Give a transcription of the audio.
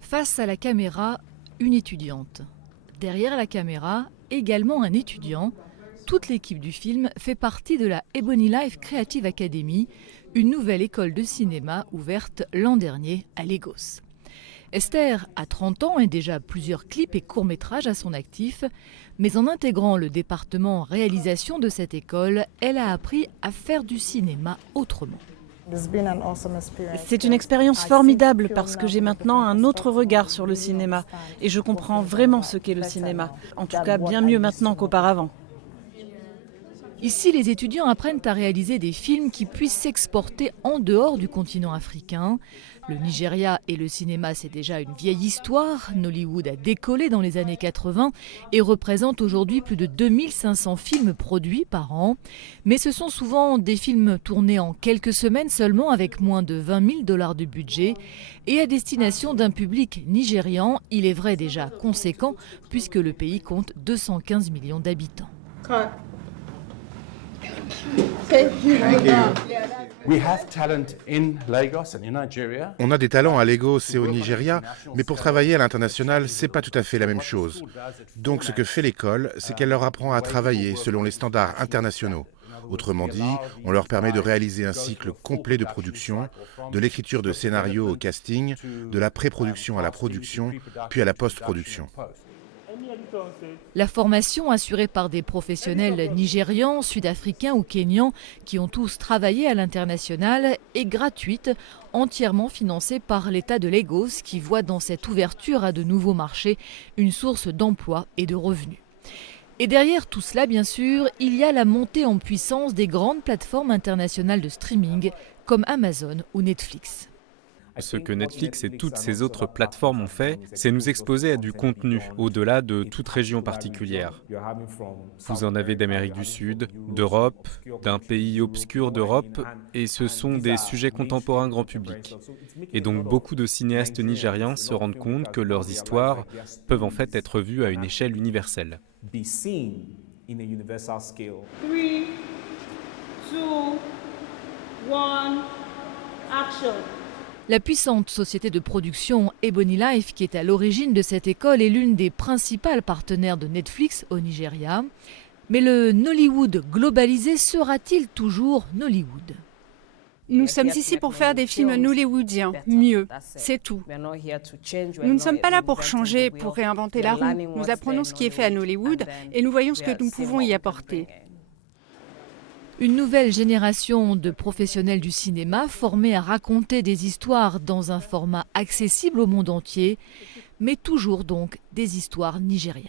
Face à la caméra, une étudiante. Derrière la caméra, également un étudiant. Toute l'équipe du film fait partie de la Ebony Life Creative Academy, une nouvelle école de cinéma ouverte l'an dernier à Lagos. Esther a 30 ans et déjà plusieurs clips et courts-métrages à son actif, mais en intégrant le département réalisation de cette école, elle a appris à faire du cinéma autrement. C'est une expérience formidable parce que j'ai maintenant un autre regard sur le cinéma et je comprends vraiment ce qu'est le cinéma, en tout cas bien mieux maintenant qu'auparavant. Ici, les étudiants apprennent à réaliser des films qui puissent s'exporter en dehors du continent africain. Le Nigeria et le cinéma, c'est déjà une vieille histoire. Nollywood a décollé dans les années 80 et représente aujourd'hui plus de 2500 films produits par an. Mais ce sont souvent des films tournés en quelques semaines seulement avec moins de 20 000 $ de budget et à destination d'un public nigérian, il est vrai déjà conséquent puisque le pays compte 215 millions d'habitants. On a des talents à Lagos et au Nigeria, mais pour travailler à l'international, c'est pas tout à fait la même chose. Donc ce que fait l'école, c'est qu'elle leur apprend à travailler selon les standards internationaux. Autrement dit, on leur permet de réaliser un cycle complet de production, de l'écriture de scénarios au casting, de la pré-production à la production, puis à la post-production. La formation assurée par des professionnels nigérians, sud-africains ou kényans qui ont tous travaillé à l'international est gratuite, entièrement financée par l'État de Lagos qui voit dans cette ouverture à de nouveaux marchés une source d'emploi et de revenus. Et derrière tout cela, bien sûr, il y a la montée en puissance des grandes plateformes internationales de streaming comme Amazon ou Netflix. Ce que Netflix et toutes ces autres plateformes ont fait, c'est nous exposer à du contenu au-delà de toute région particulière. Vous en avez d'Amérique du Sud, d'Europe, d'un pays obscur d'Europe, et ce sont des sujets contemporains grand public. Et donc beaucoup de cinéastes nigérians se rendent compte que leurs histoires peuvent en fait être vues à une échelle universelle. 3, 2, 1, action. La puissante société de production Ebony Life, qui est à l'origine de cette école, est l'une des principales partenaires de Netflix au Nigeria. Mais le Nollywood globalisé sera-t-il toujours Nollywood ? Nous sommes ici pour faire des films nollywoodiens, mieux, c'est tout. Nous ne sommes pas là pour changer, pour réinventer la roue. Nous apprenons ce qui est fait à Nollywood et nous voyons ce que nous pouvons y apporter. Une nouvelle génération de professionnels du cinéma formés à raconter des histoires dans un format accessible au monde entier, mais toujours donc des histoires nigérianes.